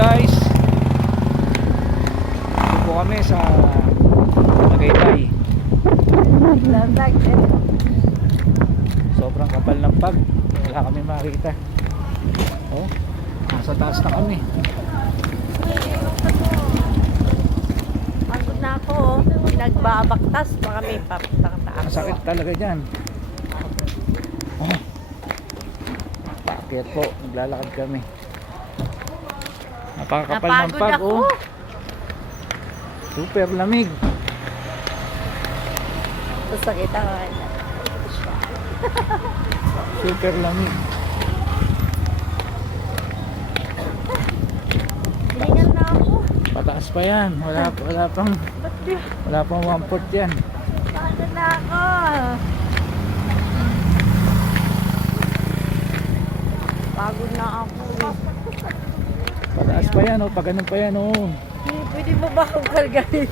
guys, ito po kami sa Tagaytay. Sobrang kapal ng pag, wala kami makita. Oh, nasa taas na kami. Pagod na ako, nagbabaktas, baka may papatang taas. Ang sakit talaga dyan. Oh, paakyat po, naglalakad kami. Napakakapal ng Napagod pag. ako. Oh, super lamig. Sasakit ako. Super lamig. Hiningal na ako. Pataas pa yan. Wala pang 1/4 yan. Pagod na ako. Pagod na ako. Pataas pa yan. Oh, pag ganun pa yan. Oh. Pwede mo ba akong kargahin?